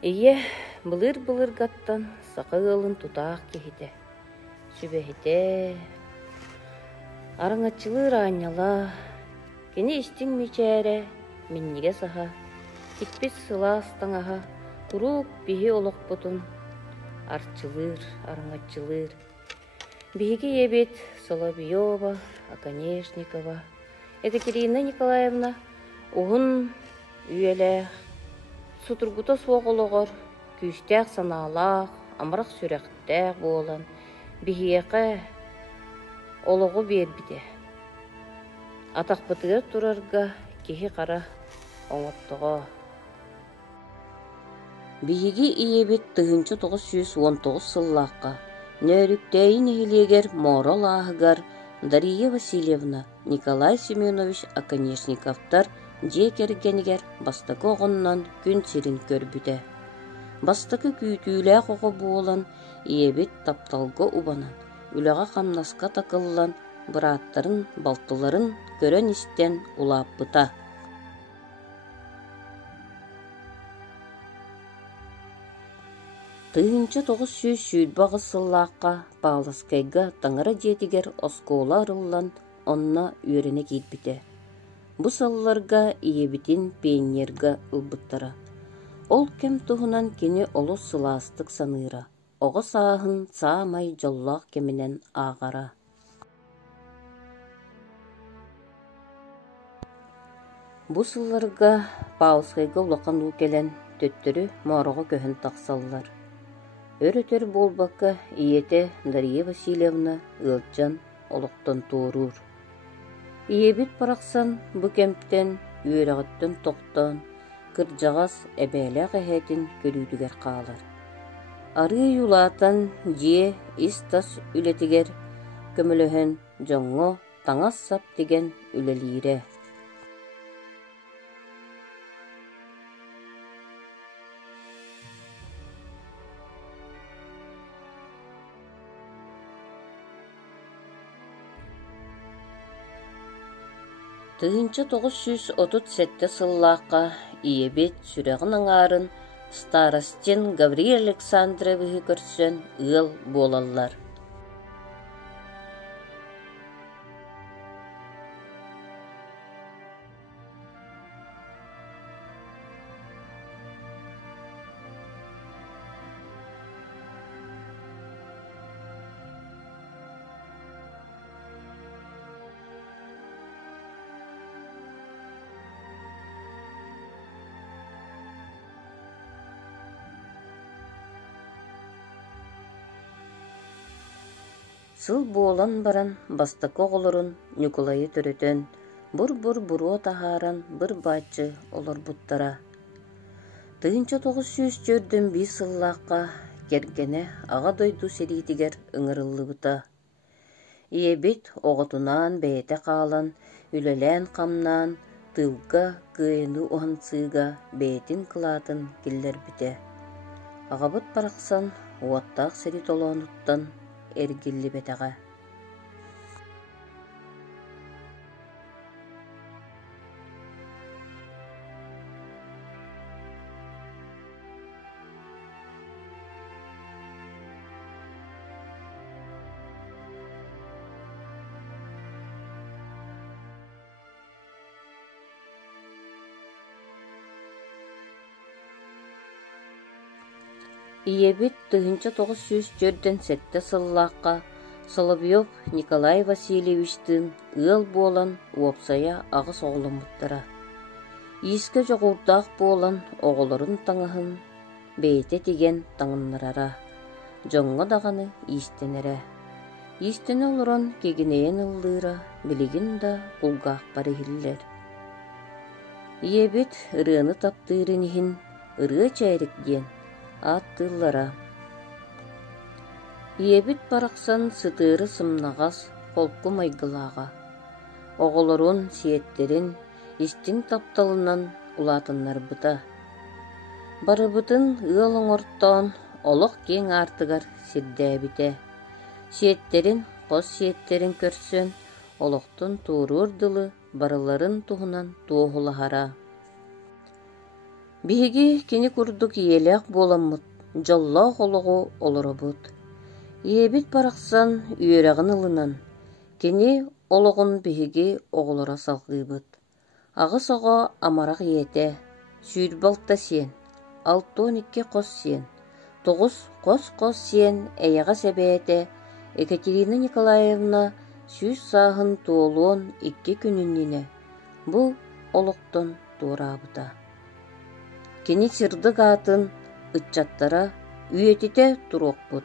Ие, былыр гаттан сақығылын тұтақ кехіде. Сүбәхіде, арыңатчылыр аняла, кені істің мечәрі, миннеге саха, китпес сыластаңаха, құрук бихи олық бұтын, арчылыр, арыңатчылыр. Бихиге ебет Соловьева, Оконешникова, Екатерина Николаевна, уғын үйелі, Сутургута соғылығыр, күйістәк саналақ, амырақ сүрәқтәк болан, бихиеқі олығы бербіде. Атақ бұтығыр тұрарға кехи қара оңыттығы. Бихиге иебет 1919 сыллаққа, нөріктәйін елегер морал ағығар Дарья Васильевна, Николай Семенович Оконешниковтар жекергенігер бастықы оғыннан күн серін көрбіде. Бастықы күйтүйләк оғы болан, иебет тапталғы убанан, үліға қамнасқа такыллан, бұраттарын, балтыларын көрен істен улап бұта. Тыынчы 900 сүйдбағы сыллаққа Павловскайға таңыра жетігер оскола арыллан, онна үйрене кетбіде. Бу салларга иебитин пионерга ылбыттара. Ол кем туһунан кини олу сыластык саныыра. Оҕо сааһын саамай жоллаах кеминен аагара. Бу сылларга Павловскайга улахан уу келен төттөрү моорого көһүн тахсаллар. Өрөтөр болбакка иете Дарья Васильевна ылжан олоқтон тууруур. Иебит парақсан бу кемптен үйрәғыттен тоқтан, кыржағас әбәләқ әхәтін көрүйдігер қалар. Ары юлатан же истас үлетігер көміліхін жоңғы таңас сап деген үлелейре. Тыынчы 937 сыллаққа иебет сүрәғін аңарын Старостин Гаврий Александровығы көрсен ыл болалар. Сыл болан баран бастакы оғылырын Николайы төрөтөн, бұр-бұр тахаран бір бачы олар бұттара. Тыынчы 900 жөрден бі сыллаққа кергене аға дойду серитигер ыңырылы бұта. Иебет оғытунан бәйте қалан, үлелән қамнан, тылға күйіну оғансыға бәйтін қылатын келдер біте. Аға бұт парақсан, уаттақ серит олануттан эргилли бетаға. Иебит тыынчы 900 жөрден сетте сыллаққа Соловьев Николай Васильевичтің ыл болан уопсая ағыс оғылымыттыра. Иске жоғырдақ болан оғылырын таңығын бейте теген таңыннырара. Жоңға дағаны истенере. Истене олырын кегінейін ылдыра, білігін да құлғақ бары хиллер. Иебит ырыны таптырынығын ыры чайрик ден аттылара. Иебит парақсан сытыры сымнағас қолқы майгылаға. Оғылырын сиеттерін истин тапталынан улатыннар бұта. Бары бұтын ылың ұрттан олық кең артығар сирдәбіте. Сиеттерін, қос сиеттерін көрсен, олықтың туырдылы барыларын туғынан туғылахара. Иебит парақсан сытыры сымнағас қолқы майгылаға. Оғылырын сиеттерін истин тапталынан улатыннар бұта. Бары бұтын ылың ұрттан олық кең артығар сирдәбіте. Сиеттерін, қос сиеттерін көрсен, олықтың туырдылы барыларын туғынан туғылахара. Биһиги кини курдук иелек боламмыт, жоллоох ологу олоробут. Иебит барахсан үөрэгин ылынан, кини ологун биһиги оҕолора салгыыбыт. Агыс ого амарах иете, сүүрбалта сиэн, 6-12 кос сиэн, 9 кос сиэн эйэҕэ сэбээте Екатерина Николаевна сүүс сааһын туолуон 2 күнүннине бу олоқтон туораабыта. Кини сырдык аатын ытчаттара үйетите туруокпут.